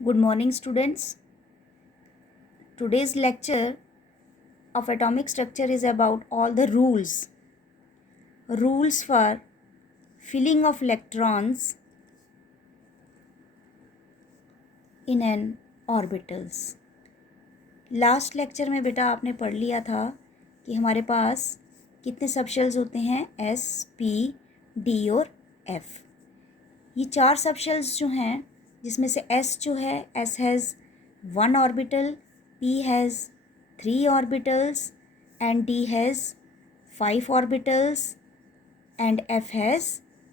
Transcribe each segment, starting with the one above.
Good morning, students. Today's lecture of atomic structure is about all the rules for filling of electrons in an orbitals. Last lecture में बेटा आपने पढ़ लिया था कि हमारे पास कितने सबशेल्स होते हैं, एस, पी, डी और एफ. ये चार सबशेल्स जो हैं, जिसमें से एस जो है, S has 1 orbital, P has 3 orbitals and D has 5 orbitals and F has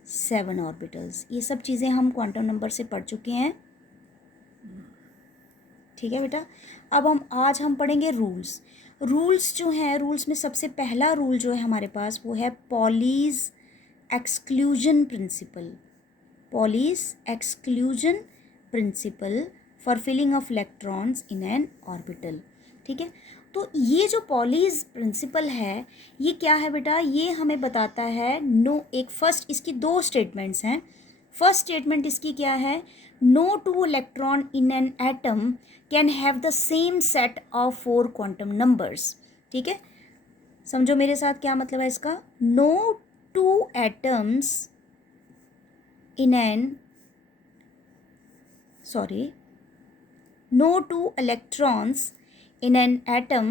7 orbitals. ये सब चीज़ें हम क्वांटम नंबर से पढ़ चुके हैं. ठीक है बेटा. अब आज हम पढ़ेंगे रूल्स जो हैं. रूल्स में सबसे पहला रूल जो है हमारे पास वो है Pauli's exclusion principle. Pauli's exclusion principle for filling of electrons in an orbital. ठीक है. तो ये जो पॉलीज प्रिंसिपल है ये क्या है बेटा, ये हमें बताता है एक फर्स्ट इसकी दो स्टेटमेंट्स हैं. फर्स्ट स्टेटमेंट इसकी क्या है, no two electron in an atom can have the same set of 4 quantum numbers. ठीक है, समझो मेरे साथ क्या मतलब है इसका. No two atoms no two electrons in an atom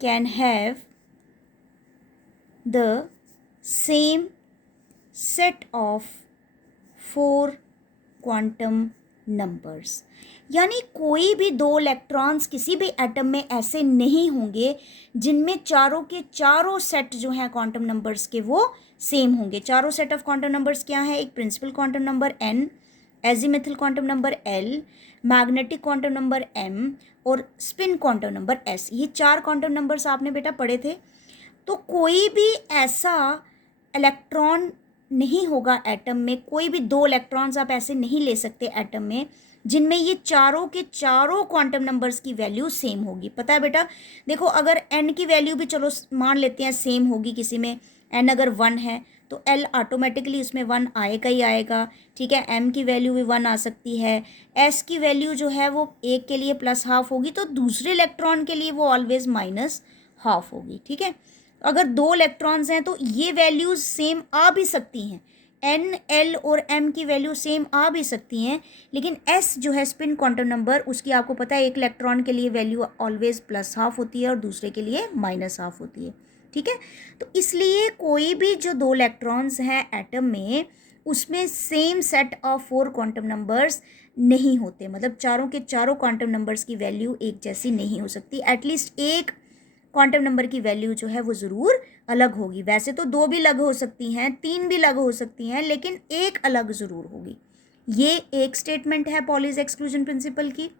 can have the same set of 4 quantum numbers. यानी कोई भी दो इलेक्ट्रॉन्स किसी भी एटम में ऐसे नहीं होंगे जिनमें चारों के चारों सेट जो हैं क्वांटम नंबर्स के वो सेम होंगे. चारों सेट ऑफ क्वांटम नंबर्स क्या है, एक principal quantum number n, azimuthal quantum number l, magnetic quantum number m और स्पिन क्वांटम नंबर s. ये 4 क्वांटम नंबर्स आपने बेटा पढ़े थे. तो कोई भी ऐसा इलेक्ट्रॉन नहीं होगा एटम में, कोई भी दो इलेक्ट्रॉन्स आप ऐसे नहीं ले सकते एटम में जिनमें ये चारों के चारों क्वांटम नंबर्स की वैल्यू सेम होगी. पता है बेटा, देखो अगर n की वैल्यू भी चलो मान लेते हैं सेम होगी, किसी में n अगर 1 है तो l ऑटोमेटिकली उसमें 1 आएगा ही आएगा. ठीक है, m की वैल्यू भी 1 आ सकती है, s की वैल्यू जो है वो एक के लिए +½ होगी तो दूसरे इलेक्ट्रॉन के लिए वो ऑलवेज -½ होगी. ठीक है, अगर दो इलेक्ट्रॉन्स हैं तो ये वैल्यूज़ सेम आ भी सकती हैं, n, l और m की वैल्यू सेम आ भी सकती हैं, लेकिन s जो है स्पिन क्वांटम नंबर, उसकी आपको पता है एक इलेक्ट्रॉन के लिए वैल्यू ऑलवेज +½ होती है और दूसरे के लिए -½ होती है. ठीक है, तो इसलिए कोई भी जो दो इलेक्ट्रॉन्स हैं एटम में उसमें same set of 4 quantum numbers नहीं होते. मतलब चारों के चारों क्वांटम नंबर्स की वैल्यू एक जैसी नहीं हो सकती. एटलीस्ट एक क्वांटम नंबर की वैल्यू जो है वो ज़रूर अलग होगी. वैसे तो 2 भी अलग हो सकती हैं, 3 भी अलग हो सकती हैं, लेकिन एक अलग ज़रूर होगी. ये एक स्टेटमेंट है पॉलीज एक्सक्लूजन प्रिंसिपल की.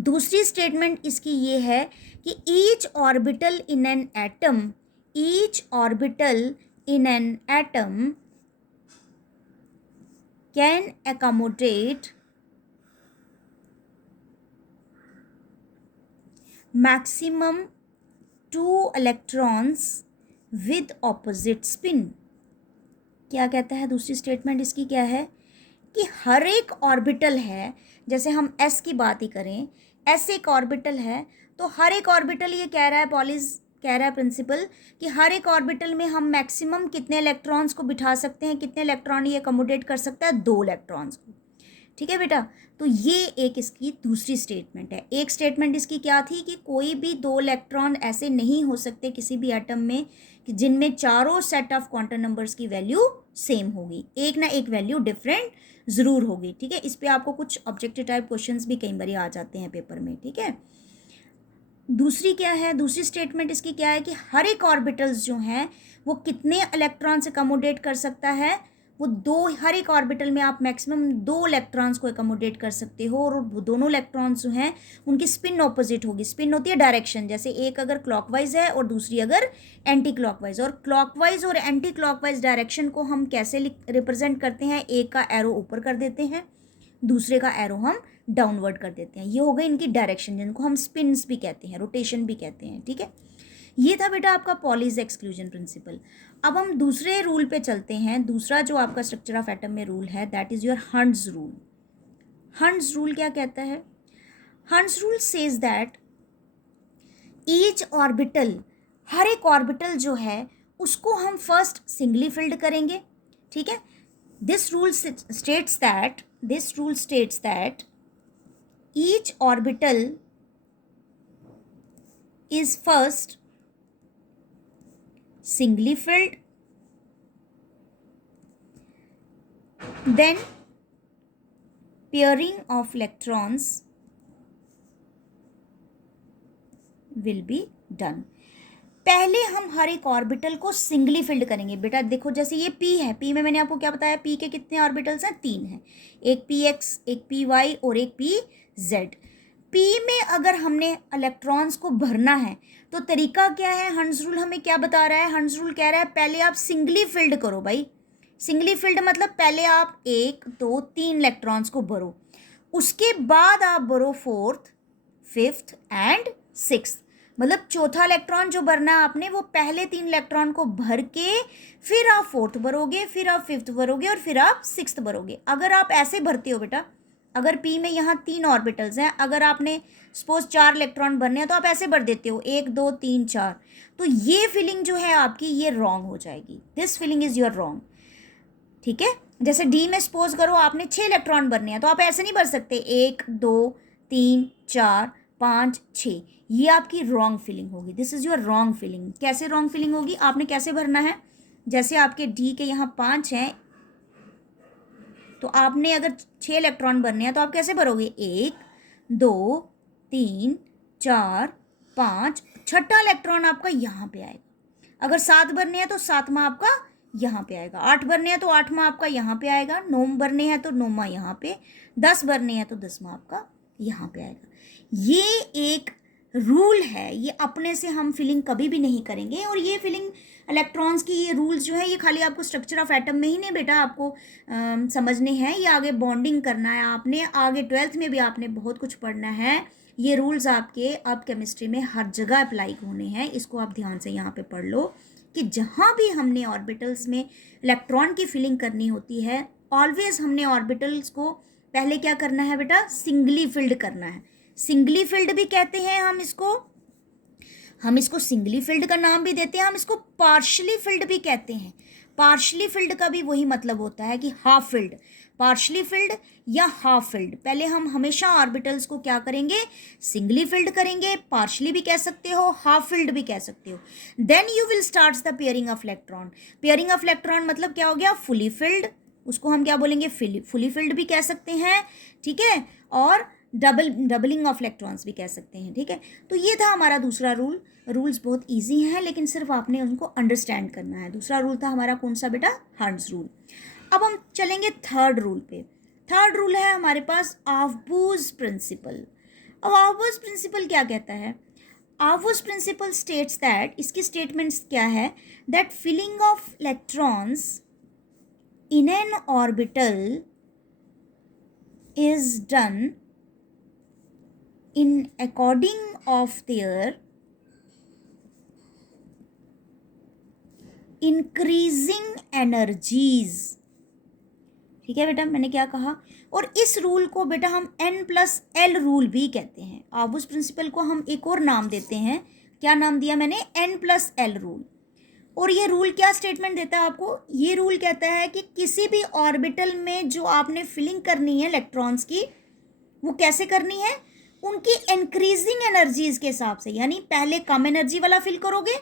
दूसरी स्टेटमेंट इसकी ये है कि each orbital in an atom can accommodate maximum 2 electrons with opposite spin. क्या कहता है दूसरी स्टेटमेंट इसकी क्या है कि हर एक ऑर्बिटल है, जैसे हम s की बात ही करें, s एक ऑर्बिटल है तो हर एक ऑर्बिटल, ये कह रहा है पॉलीज कह रहा है प्रिंसिपल कि हर एक ऑर्बिटल में हम मैक्सिमम कितने इलेक्ट्रॉन्स को बिठा सकते हैं, कितने इलेक्ट्रॉन ये अकोमोडेट कर सकता है, 2 इलेक्ट्रॉन्स को. ठीक है बेटा, तो ये एक इसकी दूसरी स्टेटमेंट है. एक स्टेटमेंट इसकी क्या थी कि कोई भी दो इलेक्ट्रॉन ऐसे नहीं हो सकते किसी भी एटम में कि जिनमें चारों सेट ऑफ क्वांटम नंबर्स की वैल्यू सेम होगी, एक ना एक वैल्यू डिफरेंट ज़रूर होगी. ठीक है, इस पे आपको कुछ ऑब्जेक्टिव टाइप क्वेश्चंस भी कई बार आ जाते हैं पेपर में. ठीक है, दूसरी क्या है, दूसरी स्टेटमेंट इसकी क्या है कि हर एक ऑर्बिटल्स जो हैं वो कितने इलेक्ट्रॉन से अकोमोडेट कर सकता है, वो 2, हर एक ऑर्बिटल में आप मैक्सिमम 2 इलेक्ट्रॉन्स को अकोमोडेट कर सकते हो. और वो दोनों इलेक्ट्रॉन्स जो हैं उनकी स्पिन ऑपोजिट होगी. स्पिन होती है डायरेक्शन, जैसे एक अगर क्लॉकवाइज है और दूसरी अगर एंटी क्लॉकवाइज. और क्लॉकवाइज और एंटी क्लॉकवाइज डायरेक्शन को हम कैसे रिप्रेजेंट करते हैं, एक का एरो ऊपर कर देते हैं, दूसरे का एरो हम डाउनवर्ड कर देते हैं. ये हो गई इनकी डायरेक्शन, जिनको हम स्पिन्स भी कहते हैं, रोटेशन भी कहते हैं. ठीक है, ये था बेटा आपका पॉलीज एक्सक्लूजन प्रिंसिपल. अब हम दूसरे रूल पे चलते हैं. दूसरा जो आपका स्ट्रक्चर ऑफ एटम में रूल है that is your Hund's rule. Hund's rule क्या कहता है? Hund's rule says that each orbital, हर एक ऑर्बिटल जो है उसको हम फर्स्ट सिंगली फिल्ड करेंगे, ठीक है। This rule states that each orbital is first singly filled, then pairing of electrons will be done. पहले हम हर एक ऑर्बिटल को सिंगली फिल्ड करेंगे। बेटा देखो, जैसे ये p है, p में मैंने आपको क्या बताया, p के कितने ऑर्बिटल्स हैं? 3 हैं, एक px, एक py और एक pz। p में अगर हमने इलेक्ट्रॉन्स को भरना है तो तरीका क्या है? हंस रूल हमें क्या बता रहा है? हंस रूल कह रहा है पहले आप सिंगली फिल्ड करो भाई। सिंगली फिल्ड मतलब पहले आप 1, 2, 3 इलेक्ट्रॉन्स को भरो, उसके बाद आप भरो 4th, 5th एंड 6th। मतलब चौथा इलेक्ट्रॉन जो भरना है आपने, वो पहले 3 इलेक्ट्रॉन को भर के फिर आप 4th भरोगे, फिर आप 5th भरोगे और फिर आप 6th भरोगे। अगर आप ऐसे भरते हो बेटा, अगर p में यहाँ 3 ऑर्बिटल्स हैं, अगर आपने सपोज 4 इलेक्ट्रॉन भरने हैं तो आप ऐसे भर देते हो 1, 2, 3, 4, तो ये फिलिंग जो है आपकी ये रॉन्ग हो जाएगी। This filling is your wrong, ठीक है। जैसे डी में सपोज करो आपने 6 इलेक्ट्रॉन भरने हैं तो आप ऐसे नहीं भर सकते 1, 2, 3, 4, 5, 6, ये आपकी रॉन्ग फिलिंग होगी। This is your wrong filling. कैसे रॉन्ग फिलिंग होगी? आपने कैसे भरना है? जैसे आपके डी के यहाँ 5 हैं तो आपने अगर 6 इलेक्ट्रॉन भरने हैं तो आप कैसे भरोगे? 1, 2, 3, 4, 5, छठा इलेक्ट्रॉन आपका यहाँ पे आएगा। अगर 7 भरने हैं तो 7वां आपका यहाँ पे आएगा, 8 भरने हैं तो 8वां आपका यहाँ पे आएगा, 9 भरने हैं तो 9वां यहाँ पे, 10 भरने हैं तो 10वां आपका यहाँ पे आएगा। ये एक रूल है, ये अपने से हम फिलिंग कभी भी नहीं करेंगे। और ये फिलिंग इलेक्ट्रॉन्स की, ये रूल्स जो है ये खाली आपको स्ट्रक्चर ऑफ एटम में ही नहीं बेटा आपको समझने हैं, ये आगे बॉन्डिंग करना है आपने, आगे 12th में भी आपने बहुत कुछ पढ़ना है। ये रूल्स आपके अब केमिस्ट्री में हर जगह अप्लाई होने हैं। इसको आप ध्यान से यहाँ पे पढ़ लो कि जहाँ भी हमने ऑर्बिटल्स में इलेक्ट्रॉन की फिलिंग करनी होती है, ऑलवेज हमने ऑर्बिटल्स को पहले क्या करना है बेटा? सिंगली फिल्ड करना है। सिंगली फिल्ड भी कहते हैं हम इसको सिंगली फिल्ड का नाम भी देते हैं, हम इसको पार्शली फिल्ड भी कहते हैं। पार्शली फिल्ड का भी वही मतलब होता है कि हाफ फिल्ड, पार्शली फिल्ड या हाफ फिल्ड। पहले हम हमेशा ऑर्बिटल्स को क्या करेंगे? सिंगली फिल्ड करेंगे, पार्शली भी कह सकते हो, हाफ फिल्ड भी कह सकते हो। Then you will start the pairing of electron. Pairing of electron मतलब क्या हो गया? फुली फिल्ड, उसको हम क्या बोलेंगे? फुली फिल्ड भी कह सकते हैं, ठीक है, और डबलिंग ऑफ इलेक्ट्रॉन्स भी कह सकते हैं, ठीक है। तो ये था हमारा दूसरा रूल। रूल्स बहुत इजी हैं लेकिन सिर्फ आपने उनको अंडरस्टैंड करना है। दूसरा रूल था हमारा कौन सा बेटा? हंस रूल। अब हम चलेंगे थर्ड रूल पे। थर्ड रूल है हमारे पास ऑफबूज प्रिंसिपल। अब ऑफबूज प्रिंसिपल क्या कहता है? ऑफबूज प्रिंसिपल स्टेट्स दैट, इसकी स्टेटमेंट्स क्या है? That filling of electrons in an orbital is done in according of their increasing energies। ठीक है बेटा, मैंने क्या कहा? और इस रूल को बेटा हम n+l रूल भी कहते हैं। ऑफबूज प्रिंसिपल को हम एक और नाम देते हैं। क्या नाम दिया मैंने? n+l rule. और ये रूल क्या स्टेटमेंट देता है आपको? ये रूल कहता है कि किसी भी ऑर्बिटल में जो आपने फिलिंग करनी है इलेक्ट्रॉन्स की, वो कैसे करनी है? उनकी इंक्रीजिंग एनर्जीज के हिसाब से, यानी पहले कम एनर्जी वाला फिल करोगे,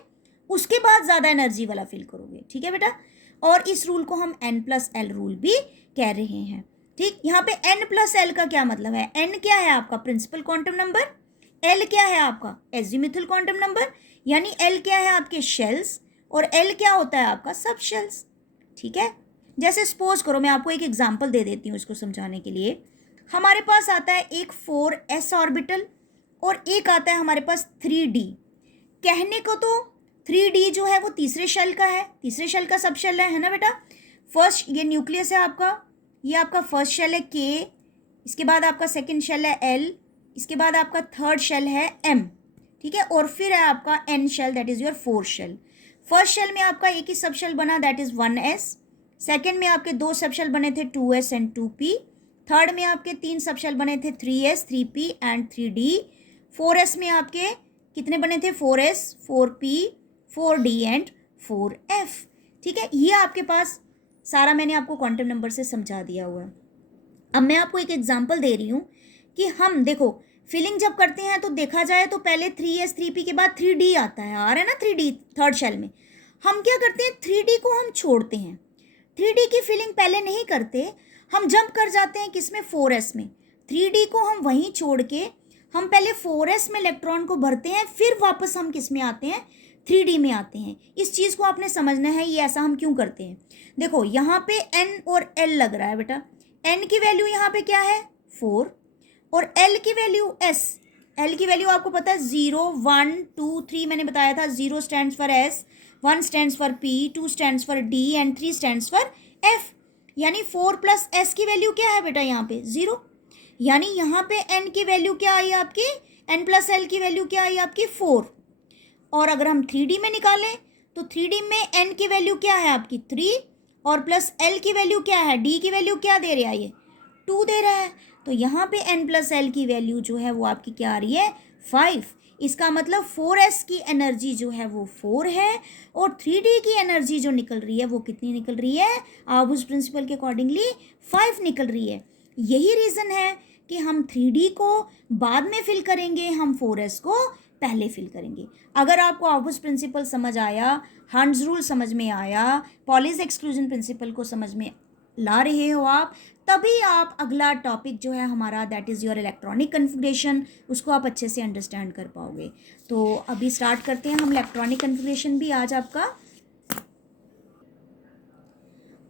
उसके बाद ज़्यादा एनर्जी वाला फिल करोगे, ठीक है बेटा। और इस रूल को हम n+l रूल भी कह रहे हैं, ठीक। यहाँ पे n+l का क्या मतलब है? n क्या है आपका? Principal quantum number. l क्या है आपका? Azimuthal quantum number. यानी l क्या है? आपके शेल्स। और l क्या होता है आपका? सब शेल्स, ठीक है। जैसे सपोज करो, मैं आपको एक एग्जाम्पल दे देती हूँ इसको समझाने के लिए। हमारे पास आता है एक 4s ऑर्बिटल और एक आता है हमारे पास 3d। कहने को तो 3d जो है वो तीसरे शेल का है, तीसरे शेल का सब शेल है ना बेटा। फर्स्ट ये न्यूक्लियस है आपका, ये आपका फर्स्ट शेल है k, इसके बाद आपका सेकंड शेल है l, इसके बाद आपका थर्ड शेल है m, ठीक है। और फिर है आपका n shell, that is your 4th shell. First shell में आपका एक ही सब शेल बना, दैट इज 1s। सेकेंड में आपके 2 सब शेल बने थे 2s एंड 2p। थर्ड में आपके 3 सब शेल बने थे 3s 3p and 3d। 4s में आपके कितने बने थे 4s 4p 4d and 4f। ठीक है, ये आपके पास सारा मैंने आपको क्वांटम नंबर से समझा दिया हुआ है। अब मैं आपको एक एग्जांपल दे रही हूँ कि हम देखो फिलिंग जब करते हैं तो देखा जाए तो पहले 3s 3p के बाद 3d आता है, आ रहा है ना 3d थर्ड शेल में। हम क्या करते हैं 3d को हम छोड़ते हैं, 3d की फिलिंग पहले नहीं करते, हम जंप कर जाते हैं किसमें 4s में। 3d को हम वहीं छोड़ के हम पहले 4s में इलेक्ट्रॉन को भरते हैं, फिर वापस हम किस में आते हैं 3d में आते हैं। इस चीज़ को आपने समझना है ये ऐसा हम क्यों करते हैं। देखो यहाँ पे n और l लग रहा है बेटा, n की वैल्यू यहाँ पे क्या है 4 और l की वैल्यू s। l की वैल्यू आपको पता है 0 1 2 3 मैंने बताया था। 0 stands for s, 1 stands for p, 2 stands for d and 3 stands for f। यानी 4 प्लस s की वैल्यू क्या है बेटा यहाँ पे 0। यानी यहाँ पे n की वैल्यू क्या आई आपकी, n प्लस l की वैल्यू क्या आई आपकी 4। और अगर हम 3d में निकालें तो 3d में n की वैल्यू क्या है आपकी 3 और प्लस l की वैल्यू क्या है, d की वैल्यू क्या दे रहा है ये 2 दे रहा है। तो यहाँ पे n प्लस l की वैल्यू जो है वो आपकी क्या आ रही है 5। इसका मतलब 4s की एनर्जी जो है वो 4 है और 3d की एनर्जी जो निकल रही है वो कितनी निकल रही है, आबूस प्रिंसिपल के अकॉर्डिंगली 5 निकल रही है। यही रीज़न है कि हम 3d को बाद में फिल करेंगे, हम 4s को पहले फिल करेंगे। अगर आपको आबूस प्रिंसिपल समझ आया, हंड्स रूल समझ में आया, पॉलीज एक्सक्लूजन प्रिंसिपल को समझ में ला रहे हो आप, तभी आप अगला टॉपिक जो है हमारा that is your electronic configuration, उसको आप अच्छे से अंडरस्टैंड कर पाओगे। तो अभी स्टार्ट करते हैं हम इलेक्ट्रॉनिक कन्फिग्रेशन भी आज आपका।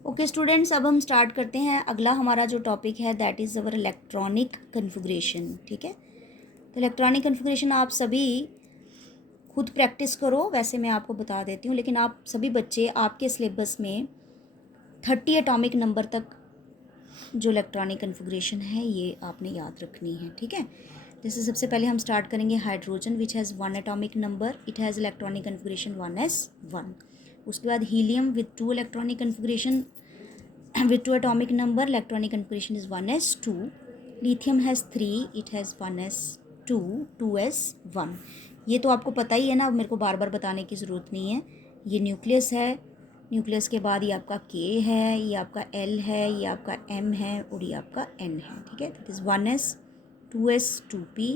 ओके स्टूडेंट्स, अब हम स्टार्ट करते हैं। अगला हमारा जो टॉपिक है that is our electronic configuration. ठीक है, तो इलेक्ट्रॉनिक कन्फिग्रेशन आप सभी खुद प्रैक्टिस करो, वैसे मैं आपको बता देती हूँ, लेकिन आप सभी बच्चे आपके सिलेबस में 30 एटॉमिक नंबर तक जो इलेक्ट्रॉनिक कन्फिग्रेशन है ये आपने याद रखनी है। ठीक है, जैसे सबसे पहले हम स्टार्ट करेंगे hydrogen which has 1 atomic number, it has electronic configuration 1s1। उसके बाद helium with 2 electronic configuration with 2 atomic number, electronic configuration is 1s2. lithium has 3, it has 1s2 2s1। ये तो आपको पता ही है ना, मेरे को बार बार बताने की ज़रूरत नहीं है। ये न्यूक्लियस है, न्यूक्लियस के बाद ये आपका K है, ये आपका L है, ये आपका M है और ये आपका N है। ठीक है, that is 1s 2s 2p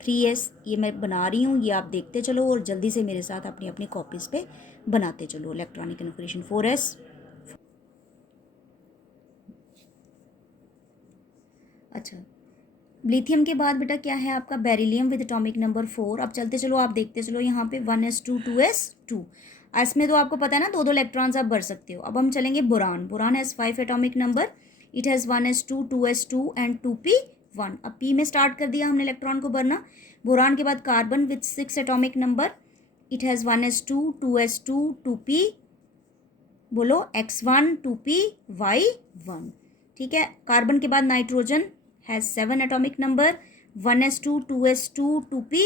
3s। ये मैं बना रही हूँ, ये आप देखते चलो और जल्दी से मेरे साथ अपनी अपनी कॉपीज़ पे बनाते चलो। Electronic configuration 4s। अच्छा, लिथियम के बाद बेटा क्या है आपका बेरिलियम विद एटॉमिक नंबर 4। अब चलते चलो, आप देखते चलो यहाँ पे 1s2 2s2। इसमें तो आपको पता है ना 2 इलेक्ट्रॉन्स आप भर सकते हो। अब हम चलेंगे boron. Boron has 5 atomic number, it has 1s2 2s2 and 2p1। अब p में स्टार्ट कर दिया हमने इलेक्ट्रॉन को भरना। बोरान के बाद carbon with 6 atomic number, it has 1s2 2s2 2p, बोलो x1 2p y1। ठीक है, कार्बन के बाद nitrogen has 7 atomic number, 1s2 2s2 2p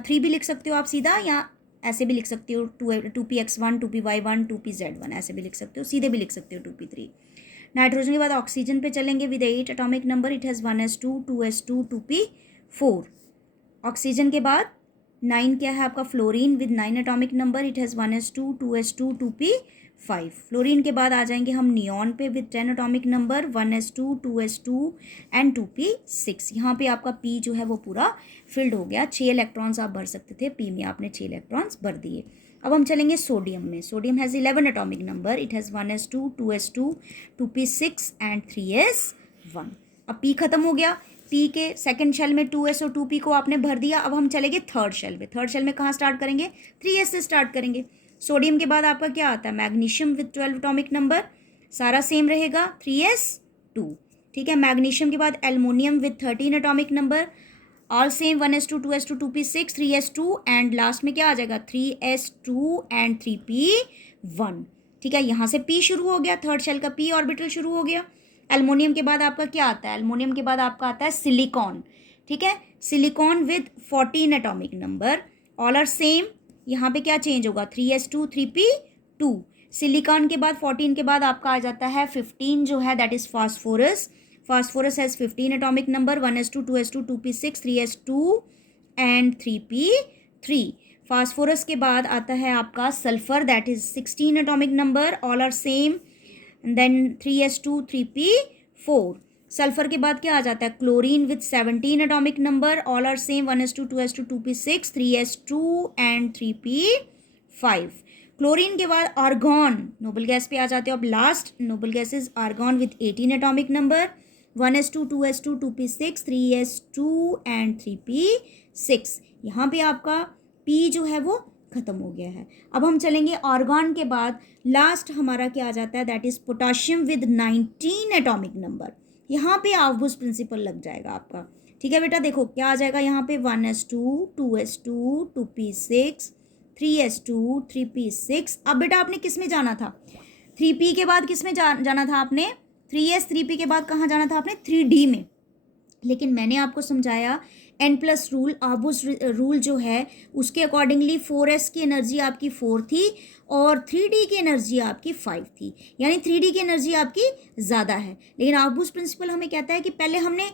3 भी लिख सकते हो आप सीधा, या ऐसे भी लिख सकते हो 2px1 2py1 2pz1, ऐसे भी लिख सकते हो, सीधे भी लिख सकते हो 2p3। नाइट्रोजन के बाद ऑक्सीजन पे चलेंगे with 8 atomic number, it has 1s2 2s2 2p4। Oxygen के बाद 9 क्या है आपका fluorine with 9 atomic number, it has 1s2 2s2 2p5। Fluorine के बाद आ जाएंगे हम नियॉन पे with 10 atomic number, 1s2 2s2 and 2p6। यहाँ पे आपका p जो है वो पूरा फिल्ड हो गया, 6 इलेक्ट्रॉन्स आप भर सकते थे, p में आपने 6 इलेक्ट्रॉन्स भर दिए। अब हम चलेंगे सोडियम में। Sodium has 11 atomic number, it has 1s2 2s2 2p6 and 3s1। अब p खत्म हो गया, p के सेकंड शेल में 2s और 2p को आपने भर दिया। अब हम चलेंगे थर्ड शेल में। थर्ड शेल में कहाँ स्टार्ट करेंगे 3s से स्टार्ट करेंगे। सोडियम के बाद आपका क्या आता है मैग्नीशियम विथ 12 एटॉमिक नंबर, सारा सेम रहेगा 3s2। ठीक है, मैग्नीशियम के बाद aluminium with 13 atomic number, all same 1s2 2s2 2p6 3s2 and last में क्या आ जाएगा 3s2 एंड 3p1। ठीक है, यहाँ से p शुरू हो गया, थर्ड शेल का p ऑर्बिटल शुरू हो गया। एल्युमिनियम के बाद आपका क्या आता है, एल्युमिनियम के बाद आपका आता है सिलिकॉन। ठीक है, silicon with 14 atomic number, all are same. यहाँ पे क्या चेंज होगा 3s2 3p2। सिलिकॉन के बाद 14 के बाद आपका आ जाता है 15 जो है that is phosphorus. Phosphorus has 15 atomic number, 1s2, 2s2, 2p6, 3s2 and 3p3. Phosphorus के बाद आता है आपका sulphur, that is 16 atomic number, all are same, then 3s2, 3p4. Sulphur के बाद क्या आ जाता है? Chlorine with 17 atomic number, all are same, 1s2, 2s2, 2p6, 3s2 and 3p5. Chlorine के बाद आर्गॉन, नोबल गैस पे आ जाते हो अब last. Noble gas is argon with 18 atomic number, 1s2, 2s2, 2p6, 3s2 and 3p6. यहाँ पे आपका P जो है वो खत्म हो गया है. अब हम चलेंगे आर्गॉन के बाद लास्ट हमारा क्या आ जाता है? That is potassium with 19 atomic number. यहाँ पे आउबुस प्रिंसिपल लग जाएगा आपका. ठीक है बेटा, देखो क्या आ जाएगा यहाँ पे? 1s2, 2s2, 2p6, 3s2, 3p6. अब बेटा आपने किस में जाना था? 3p के बाद किस में जाना था आपने? 3s, 3p के बाद कहाँ जाना था आपने? 3d में. लेकिन मैंने आपको समझाया n+ रूल, आबुस रूल जो है उसके अकॉर्डिंगली 4s की एनर्जी आपकी 4 थी और 3d की एनर्जी आपकी 5 थी, यानी 3d की एनर्जी आपकी ज़्यादा है. लेकिन आबुस प्रिंसिपल हमें कहता है कि पहले हमने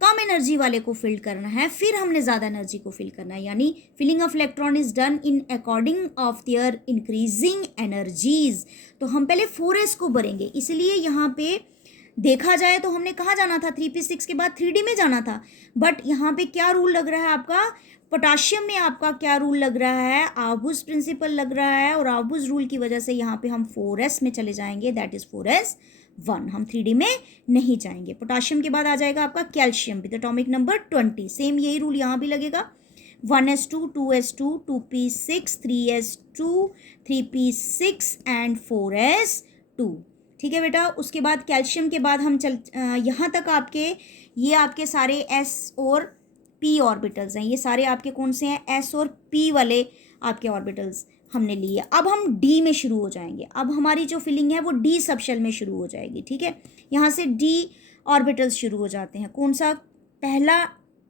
कम एनर्जी वाले को फिल करना है, फिर हमने ज़्यादा एनर्जी को फिल करना है. यानी filling of electron is done in according of their increasing energies. तो हम पहले 4s को भरेंगे. इसलिए यहाँ पे देखा जाए तो हमने कहाँ जाना था? 3p6 के बाद 3d में जाना था. बट यहाँ पे क्या रूल लग रहा है आपका? पोटाशियम में आपका क्या रूल लग रहा है? आबुस प्रिंसिपल लग रहा है. और आबुस रूल की वजह से यहाँ पे हम 4s में चले जाएंगे, दैट इज 4s1. हम 3d में नहीं जाएंगे. पोटाशियम के बाद आ जाएगा आपका calcium with atomic number 20. Same यही रूल यहाँ भी लगेगा. 1s2, 2s2, 2p6, 3s2, 3p6 and 4s2. ठीक है बेटा. उसके बाद कैल्शियम के बाद हम यहाँ तक आपके ये आपके सारे s और p ऑर्बिटल्स हैं. ये सारे आपके कौन से हैं? s और p वाले आपके ऑर्बिटल्स हमने लिए. अब हम d में शुरू हो जाएंगे. अब हमारी जो फिलिंग है वो d सबशेल में शुरू हो जाएगी. ठीक है, यहाँ से d ऑर्बिटल्स शुरू हो जाते हैं. कौन सा? पहला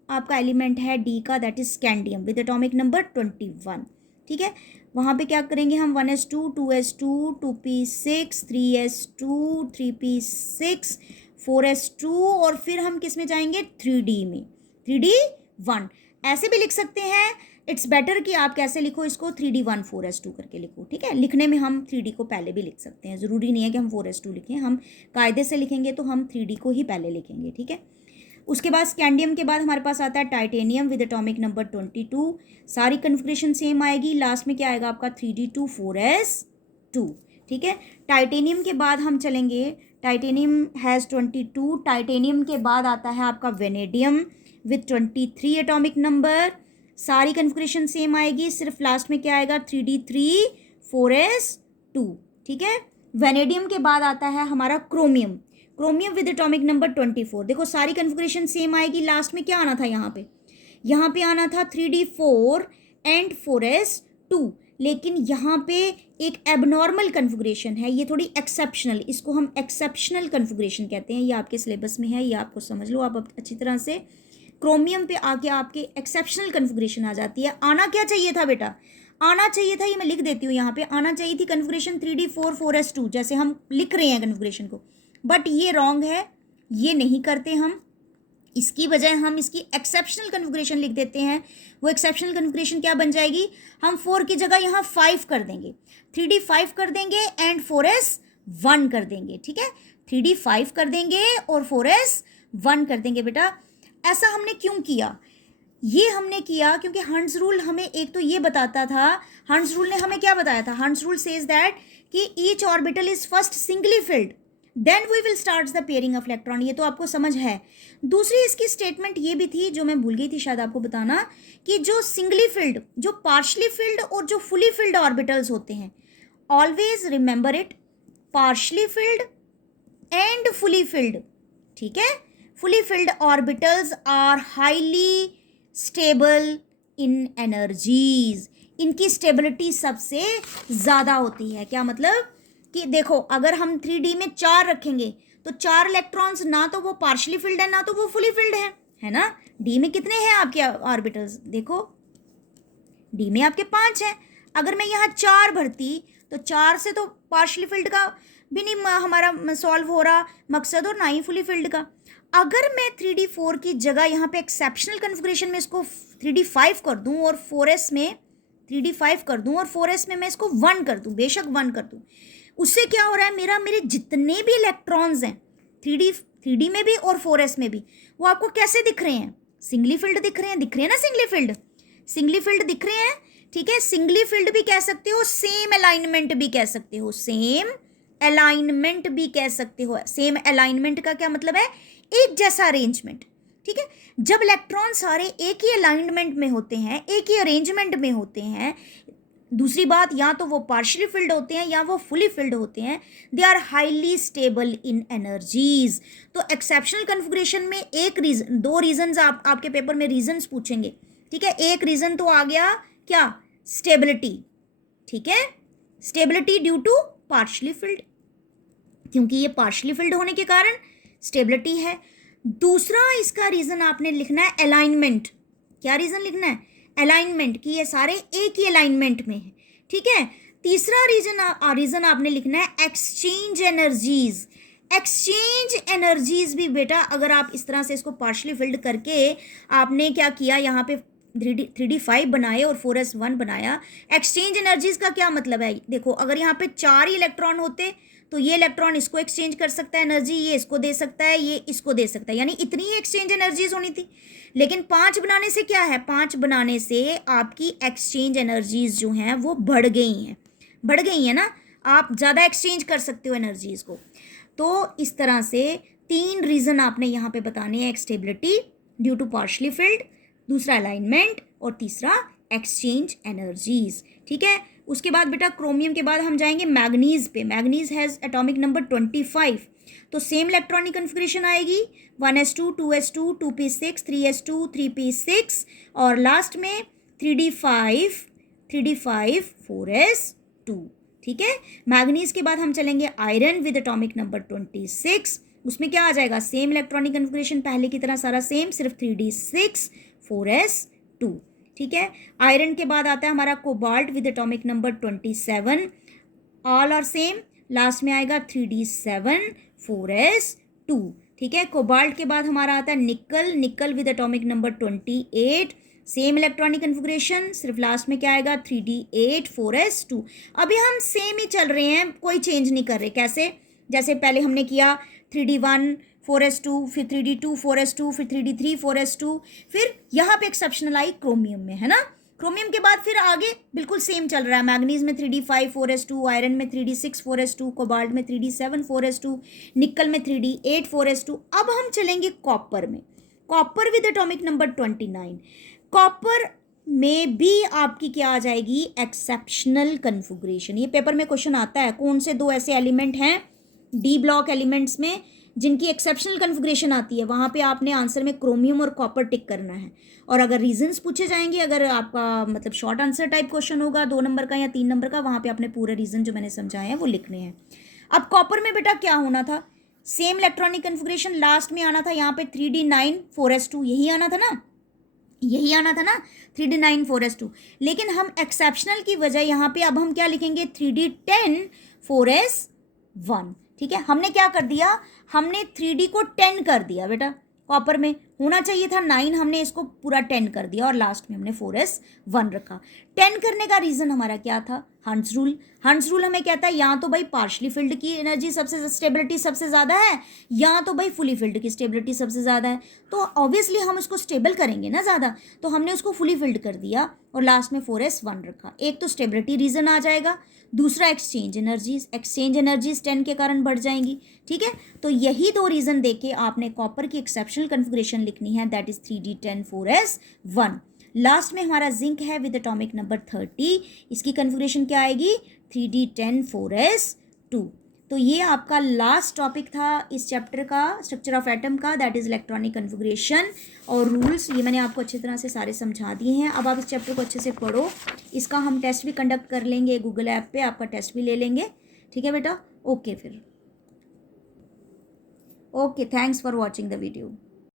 आपका एलिमेंट है d का, that is scandium with atomic number 21. ठीक है, वहाँ पे क्या करेंगे हम? 1s2, 2s2, 2p6, 3s2, 3p6, 4s2 और फिर हम किस में जाएंगे? 3d में, 3d1. ऐसे भी लिख सकते हैं. इट्स बेटर कि आप कैसे लिखो इसको? 3d1 4s2 करके लिखो. ठीक है, लिखने में हम 3d को पहले भी लिख सकते हैं. ज़रूरी नहीं है कि हम 4s2 लिखें. हम कायदे से लिखेंगे तो हम 3d को ही पहले लिखेंगे. ठीक है. उसके बाद स्कैंडियम के बाद हमारे पास आता है टाइटेनियम विद एटॉमिक नंबर 22. सारी कन्फिग्रेशन सेम आएगी. लास्ट में क्या आएगा आपका? 3d2 4s2. ठीक है, टाइटेनियम के बाद हम चलेंगे. Titanium has 22. टाइटेनियम के बाद आता है आपका वेनेडियम विथ 23 एटॉमिक नंबर. सारी कन्फिग्रेशन सेम आएगी, सिर्फ लास्ट में क्या आएगा? 3d3 4s2. ठीक है, वेनेडियम के बाद आता है हमारा chromium. Chromium with atomic number 24. देखो सारी कन्फिग्रेशन सेम आएगी. लास्ट में क्या आना था यहाँ पे? यहाँ पे आना था 3d4 एंड 4s2. लेकिन यहाँ पे एक एबनॉर्मल कन्फिग्रेशन है, ये थोड़ी एक्सेप्शनल, इसको हम एक्सेप्शनल कन्फिग्रेशन कहते हैं. ये आपके सिलेबस में है, ये आपको समझ लो आप अच्छी तरह से. क्रोमियम पे आके आपके एक्सेप्शनल कन्फिग्रेशन आ जाती है. आना क्या चाहिए था बेटा? आना चाहिए था, ये मैं लिख देती हूँ यहाँ पे, आना चाहिए थी कन्फिग्रेशन 3d4 4s2 जैसे हम लिख रहे हैं कन्फिग्रेशन को. बट ये रॉन्ग है, ये नहीं करते हम. इसकी बजाय हम इसकी एक्सेप्शनल कन्फिग्रेशन लिख देते हैं. वो एक्सेप्शनल कन्फिग्रेशन क्या बन जाएगी? हम 4 की जगह यहाँ 5 कर देंगे, 3d5 कर देंगे एंड 4s1 कर देंगे. ठीक है, 3d5 कर देंगे और 4s1 कर देंगे. बेटा ऐसा हमने क्यों किया? ये हमने किया क्योंकि हंस रूल हमें एक तो ये बताता था. हंस रूल ने हमें क्या बताया था? हंस रूल सेज दैट कि each orbital is first singly filled, then we will start the pairing of electron. ये तो आपको समझ है. दूसरी इसकी स्टेटमेंट ये भी थी जो मैं भूल गई थी शायद आपको बताना, कि जो सिंगली फिल्ड, जो पार्शली फिल्ड और जो फुली फिल्ड ऑर्बिटल्स होते हैं, always remember it, partially filled and fully filled. ठीक है, fully filled orbitals are highly stable in energies. इनकी स्टेबिलिटी सबसे ज़्यादा होती है. क्या मतलब? कि देखो अगर हम 3d में 4 रखेंगे तो 4 इलेक्ट्रॉन्स ना तो वो पार्शली फिल्ड है ना तो वो फुली फिल्ड है ना. d में कितने हैं आपके ऑर्बिटल्स? देखो d में आपके 5 हैं. अगर मैं यहाँ 4 भरती तो 4 से तो पार्शली फिल्ड का भी नहीं हमारा सॉल्व हो रहा मकसद और ना ही फुली फिल्ड का. अगर मैं 3D4 की जगह यहाँ पे एक्सेप्शनल कन्फिग्रेशन में इसको 3D5 कर दूँ और 4s में 3D5 कर दूँ और 4s में मैं इसको 1 कर दूँ, बेशक 1 कर दूँ, उससे क्या हो रहा है, मेरे जितने भी इलेक्ट्रॉन्स हैं 3D में भी और 4s में भी, वो आपको कैसे दिख रहे हैं, सिंगली फिल्ड दिख रहे हैं ना, सिंगली फिल्ड दिख रहे हैं, ठीक है। सिंगली फिल्ड भी कह सकते हो, सेम अलाइनमेंट भी कह सकते हो, सेम अलाइनमेंट का क्या मतलब है, एक जैसा अरेंजमेंट, ठीक है। जब इलेक्ट्रॉन सारे एक ही अलाइनमेंट में होते हैं, एक ही अरेंजमेंट में होते हैं, दूसरी बात, या तो वो पार्शियली फिल्ड होते हैं या वो फुली फिल्ड होते हैं, they are highly stable in energies. तो एक्सेप्शनल कन्फिग्रेशन में एक रीजन, दो रीजन आपके पेपर में रीजंस पूछेंगे, ठीक है। एक रीजन तो आ गया क्या, स्टेबिलिटी, ठीक है, stability due to partially filled, क्योंकि ये पार्शियली फिल्ड होने के कारण स्टेबिलिटी है। दूसरा इसका रीजन आपने लिखना है अलाइनमेंट। क्या रीजन लिखना है, अलाइनमेंट, कि ये सारे एक ही अलाइनमेंट में है, ठीक है। तीसरा रीजन आपने लिखना है एक्सचेंज एनर्जीज। एक्सचेंज एनर्जीज भी बेटा, अगर आप इस तरह से इसको पार्शियली फिल्ड करके आपने क्या किया, यहाँ पे 3D5 बनाए और 4s1 बनाया, एक्सचेंज एनर्जीज का क्या मतलब है, देखो अगर यहाँ पे 4 ही इलेक्ट्रॉन होते तो ये इलेक्ट्रॉन इसको एक्सचेंज कर सकता है एनर्जी, ये इसको दे सकता है, ये इसको दे सकता है, यानी इतनी ही एक्सचेंज एनर्जीज होनी थी। लेकिन 5 बनाने से क्या है, 5 बनाने से आपकी एक्सचेंज एनर्जीज जो हैं वो बढ़ गई है ना, आप ज़्यादा एक्सचेंज कर सकते हो एनर्जीज को। तो इस तरह से 3 रीज़न आपने यहाँ पे बताने हैं, एक stability due to partially filled, दूसरा अलाइनमेंट और तीसरा एक्सचेंज एनर्जीज, ठीक है। उसके बाद बेटा क्रोमियम के बाद हम जाएंगे मैग्नीज पे। मैग्नीज हैज़ एटॉमिक नंबर 25, तो सेम इलेक्ट्रॉनिक कन्फिग्रेशन आएगी 1s2 2s2 2p6 3s2 3p6 और लास्ट में 3d5 4s2, ठीक है। मैग्नीज के बाद हम चलेंगे आयरन विद एटॉमिक नंबर 26, उसमें क्या आ जाएगा, सेम इलेक्ट्रॉनिक कन्फिग्रेशन पहले की तरह सारा सेम, सिर्फ 3d6 4s2, ठीक है। आयरन के बाद आता है हमारा cobalt with atomic number 27, all are same, last में आएगा 3d7 4s2, ठीक है। कोबाल्ट के बाद हमारा आता है निकल with atomic number 28, same electronic configuration, सिर्फ लास्ट में क्या आएगा 3d8 4s2। अभी हम सेम ही चल रहे हैं, कोई चेंज नहीं कर रहे, कैसे, जैसे पहले हमने किया 3d1 4s2, फिर 3d2 4s2, फिर 3d3 4s2, फिर यहाँ पे एक्सेप्शनल आई क्रोमियम में, है ना। क्रोमियम के बाद फिर आगे बिल्कुल सेम चल रहा है, मैग्नीज में 3d5 4s2, आयरन में 3d6 4s2, कोबाल्ट में 3d7 4s2, निकल में 3d8 4s2। अब हम चलेंगे कॉपर में, copper with atomic number 29। Copper में भी आपकी क्या आ जाएगी, एक्सेप्शनल कन्फिग्रेशन। ये पेपर में क्वेश्चन आता है, कौन से 2 ऐसे एलिमेंट हैं डी ब्लॉक एलिमेंट्स में जिनकी एक्सेप्शनल कन्फिग्रेशन आती है, वहाँ पे आपने आंसर में क्रोमियम और कॉपर टिक करना है। और अगर रीजंस पूछे जाएंगे, अगर आपका मतलब शॉर्ट आंसर टाइप क्वेश्चन होगा 2 नंबर का या 3 नंबर का, वहाँ पे आपने पूरे रीजन जो मैंने समझाए हैं वो लिखने हैं। अब कॉपर में बेटा क्या होना था, सेम इलेक्ट्रॉनिक कन्फिग्रेशन, लास्ट में आना था यहाँ पे 3d9 4s2, यही आना था ना 3d9 4s2। लेकिन हम एक्सेप्शनल की वजह यहाँ पे अब हम क्या लिखेंगे 3d10 4s1, ठीक है। हमने क्या कर दिया, हमने 3D को 10 कर दिया बेटा, कॉपर में होना चाहिए था 9, हमने इसको पूरा 10 कर दिया और लास्ट में हमने 4s1 रखा। 10 करने का रीज़न हमारा क्या था, हंस रूल हमें कहता है या तो भाई पार्शली फिल्ड की एनर्जी स्टेबिलिटी सबसे ज़्यादा है, या तो भाई फुली फिल्ड की स्टेबिलिटी सबसे ज़्यादा है, तो ऑब्वियसली हम उसको स्टेबल करेंगे ना ज़्यादा, तो हमने उसको फुली फिल्ड कर दिया और लास्ट में 4s1 रखा। एक तो स्टेबिलिटी रीज़न आ जाएगा, दूसरा एक्सचेंज एनर्जीज 10 के कारण बढ़ जाएंगी, ठीक है। तो यही 2 रीज़न देके आपने कॉपर की एक्सेप्शनल कन्फिग्रेशन लिखनी है, that is 3d10 4s1। Last में हमारा जिंक है विद एटॉमिक नंबर 30, इसकी कन्फिग्रेशन क्या आएगी 3d10 4s2। तो ये आपका लास्ट टॉपिक था इस चैप्टर का, स्ट्रक्चर ऑफ एटम का, दैट इज इलेक्ट्रॉनिक कन्फिग्रेशन और रूल्स। ये मैंने आपको अच्छी तरह से सारे समझा दिए हैं। अब आप इस चैप्टर को अच्छे से पढ़ो, इसका हम टेस्ट भी कंडक्ट कर लेंगे गूगल ऐप पे, आपका टेस्ट भी ले लेंगे, ठीक है बेटा। ओके फिर, okay, thanks for watching the video.